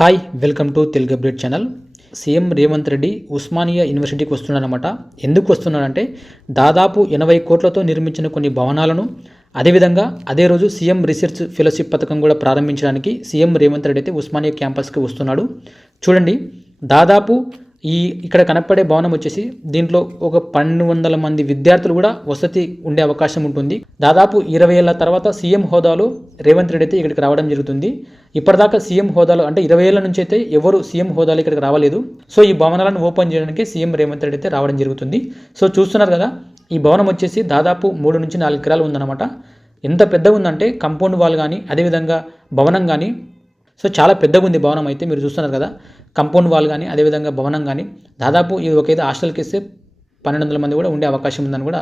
Hi welcome to Telugu update channel CM Revanth Reddy Osmania యూనివర్సిటీకి వస్తున్నాడనమాట ఎందుకు వస్తున్నారంటే దాదాపు ఎనభై కోట్లతో నిర్మించిన కొన్ని భవనాలను అదేవిధంగా అదే రోజు సీఎం రీసెర్చ్ ఫెలోషిప్ పథకం కూడా ప్రారంభించడానికి సీఎం రేవంత్ రెడ్డి అయితే ఉస్మానియా క్యాంపస్కి వస్తున్నాడు. చూడండి దాదాపు ఈ ఇక్కడ కనపడే భవనం వచ్చేసి దీంట్లో ఒక పన్నెండు వందల మంది విద్యార్థులు కూడా వసతి ఉండే అవకాశం ఉంటుంది. దాదాపు ఇరవై ఏళ్ళ తర్వాత సీఎం హోదాలో రేవంత్ రెడ్డి అయితే ఇక్కడికి రావడం జరుగుతుంది. ఇప్పటిదాకా సీఎం హోదాలో అంటే ఇరవై ఏళ్ళ నుంచి అయితే ఎవరు సీఎం హోదాలో ఇక్కడికి రావలేదు. సో ఈ భవనాలను ఓపెన్ చేయడానికి సీఎం రేవంత్ రెడ్డి అయితే రావడం జరుగుతుంది. సో చూస్తున్నారు కదా ఈ భవనం వచ్చేసి దాదాపు మూడు నుంచి నాలుగు ఎకరాలు ఉందన్నమాట. ఎంత పెద్ద ఉందంటే కంపౌండ్ వాల్ కానీ అదేవిధంగా భవనం కానీ సో చాలా పెద్దగా ఉంది భవనం అయితే మీరు చూస్తున్నారు కదా. కంపౌండ్ వాల్ కానీ అదేవిధంగా భవనం కానీ దాదాపు ఇది ఒక హాస్టల్కి ఇస్తే పన్నెండు వందల మంది కూడా ఉండే అవకాశం ఉందని కూడా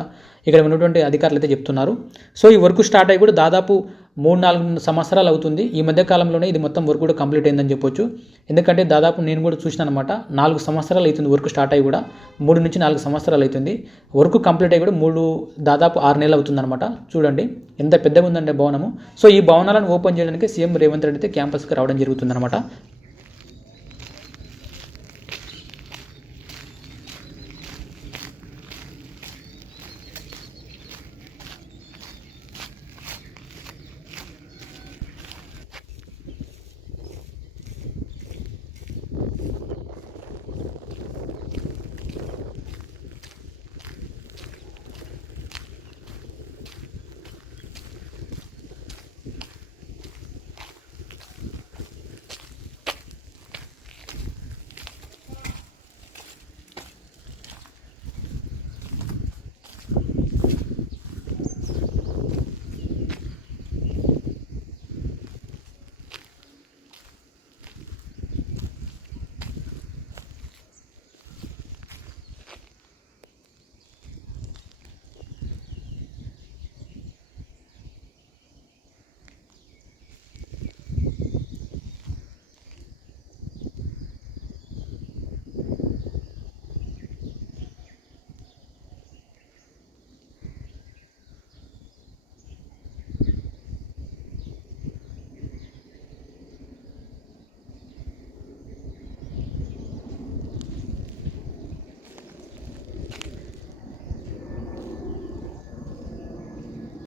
ఇక్కడ ఉన్నటువంటి అధికారులు అయితే చెప్తున్నారు. సో ఈ వర్క్ స్టార్ట్ అయ్యి కూడా దాదాపు మూడు నాలుగు సంవత్సరాలు అవుతుంది. ఈ మధ్య కాలంలోనే ఇది మొత్తం వర్క్ కూడా కంప్లీట్ అయిందని చెప్పొచ్చు. ఎందుకంటే దాదాపు నేను కూడా చూసిన అనమాట నాలుగు సంవత్సరాలు అవుతుంది వర్క్ స్టార్ట్ అయ్యి కూడా. మూడు నుంచి నాలుగు సంవత్సరాలు అవుతుంది. వర్క్ కంప్లీట్ అయ్యి కూడా మూడు దాదాపు ఆరు నెలలు అవుతుందన్నమాట చూడండి ఎంత పెద్దగా ఉందంటే భవనము. సో ఈ భవనాలను ఓపెన్ చేయడానికి సీఎం రేవంత్ రెడ్డి అయితే క్యాంపస్కి రావడం జరుగుతుందన్నమాట